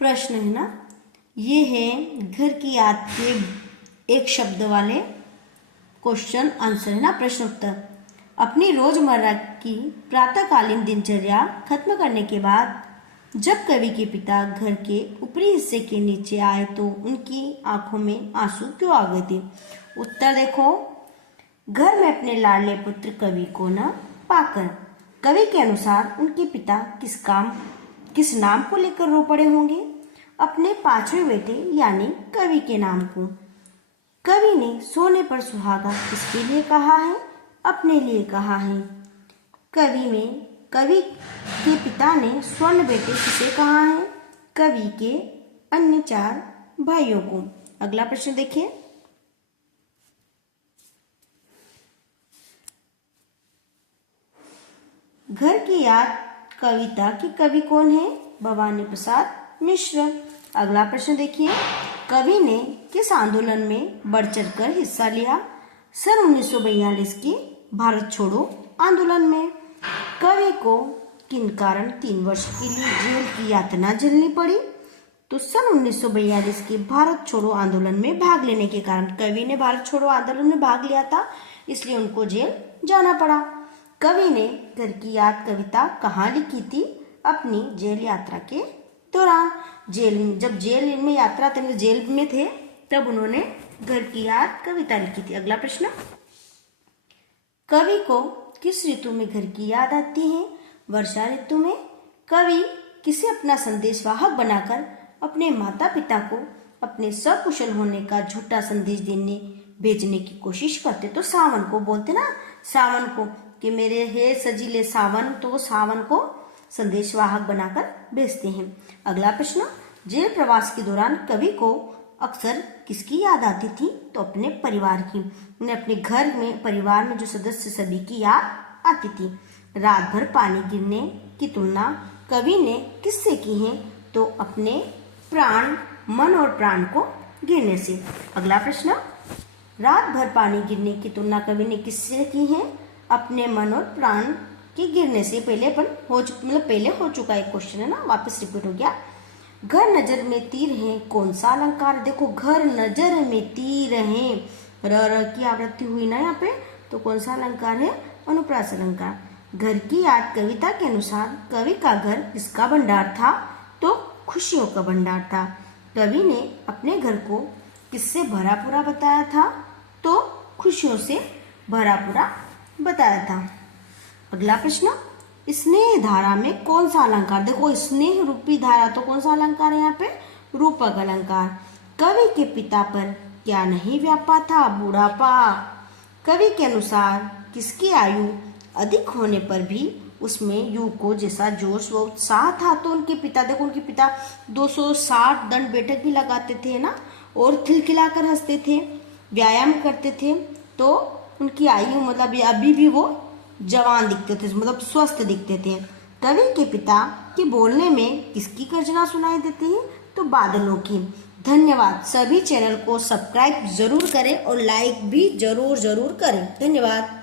प्रश्न है ना, ये है घर की याद के एक शब्द वाले क्वेश्चन आंसर है ना, प्रश्न उत्तर। अपनी रोजमर्रा की प्रातःकालीन दिनचर्या खत्म करने के बाद जब कवि के पिता घर के ऊपरी हिस्से के नीचे आए तो उनकी आंखों में आंसू क्यों आ गए थे? उत्तर देखो, घर में अपने लाडले पुत्र कवि को न पाकर कवि के अनुसार उनके पिता किस नाम को लेकर रो पड़े होंगे? अपने पांचवें बेटे यानी कवि के नाम को। कवि ने सोने पर सुहागा किसके लिए कहा है? अपने लिए कहा है। कवि के पिता ने स्वर्ण बेटे किसे कहा है? कवि के अन्य 4 भाइयों को। अगला प्रश्न देखिए, घर की याद कविता के कवि कौन है? भवानी प्रसाद मिश्र। अगला प्रश्न देखिए, कवि ने किस आंदोलन में बढ़ चढ़कर हिस्सा लिया? सन 1942 के भारत छोड़ो आंदोलन में। कवि को किन कारण 3 वर्ष के लिए जेल की यातना झेलनी पड़ी? तो सन 1942 के भारत छोड़ो आंदोलन में भाग लेने के कारण, कवि ने भारत छोड़ो आंदोलन में भाग लिया था, इसलिए उनको जेल जाना पड़ा। कवि ने घर की याद कविता कहाँ लिखी थी? अपनी जेल यात्रा के दौरान। जब जेल में यात्रा थे, जेल में थे, तब उन्होंने घर की याद कविता लिखी थी। अगला प्रश्न, कवि को किस ऋतु में घर की याद आती है? वर्षा ऋतु में। कवि किसे अपना संदेशवाहक बनाकर अपने माता पिता को अपने सकुशल होने का झूठा संदेश भेजने की कोशिश करते? तो सावन को बोलते ना, सावन को कि मेरे हे सजीले सावन, तो सावन को संदेशवाहक बनाकर भेजते हैं। अगला प्रश्न, जेल प्रवास के दौरान कवि को अक्सर किसकी याद आती थी? तो अपने परिवार की। उन्हें अपने घर में परिवार में जो सदस्य सभी की याद आती थी। रात भर पानी गिरने की तुलना कवि ने किससे की है? तो अपने प्राण, मन और प्राण को गिरने से। अगला प्रश्न, रात भर पानी गिरने की तुलना कवि ने किससे की है? अपने मन और प्राण के गिरने से। पहले हो चुका एक क्वेश्चन है ना, वापस रिपीट हो गया। घर नजर में तीर है कौन सा अलंकार? देखो, घर नजर में तीर है, र की आवृत्ति हुई ना यहाँ पे, तो कौन सा अलंकार है? अनुप्रास अलंकार। घर की याद कविता के अनुसार कवि का घर किसका भंडार था? तो खुशियों का भंडार था। कवि ने अपने घर को किससे भरा पूरा बताया था? तो खुशियों से भरा पूरा बताया था। अगला प्रश्न, स्नेह धारा में कौन सा अलंकार? देखो, स्नेह रूपी धारा, तो कौन सा अलंकार है यहाँ पे? रूपक अलंकार। कवि के पिता पर क्या नहीं व्यापा था? बुढ़ापा। कवि के अनुसार किसकी आयु अधिक होने पर भी उसमें युवकों जैसा जोश व उत्साह था? तो उनके पिता, देखो उनके पिता 260 दंड बैठक भी लगाते थे ना, और खिलखिलाकर हंसते थे, व्यायाम करते थे, तो उनकी आयु मतलब अभी भी वो जवान दिखते थे, मतलब स्वस्थ दिखते थे। कवि के पिता के बोलने में किसकी गर्जना सुनाई देती है? तो बादलों की। धन्यवाद। सभी चैनल को सब्सक्राइब जरूर करें और लाइक भी जरूर करें। धन्यवाद।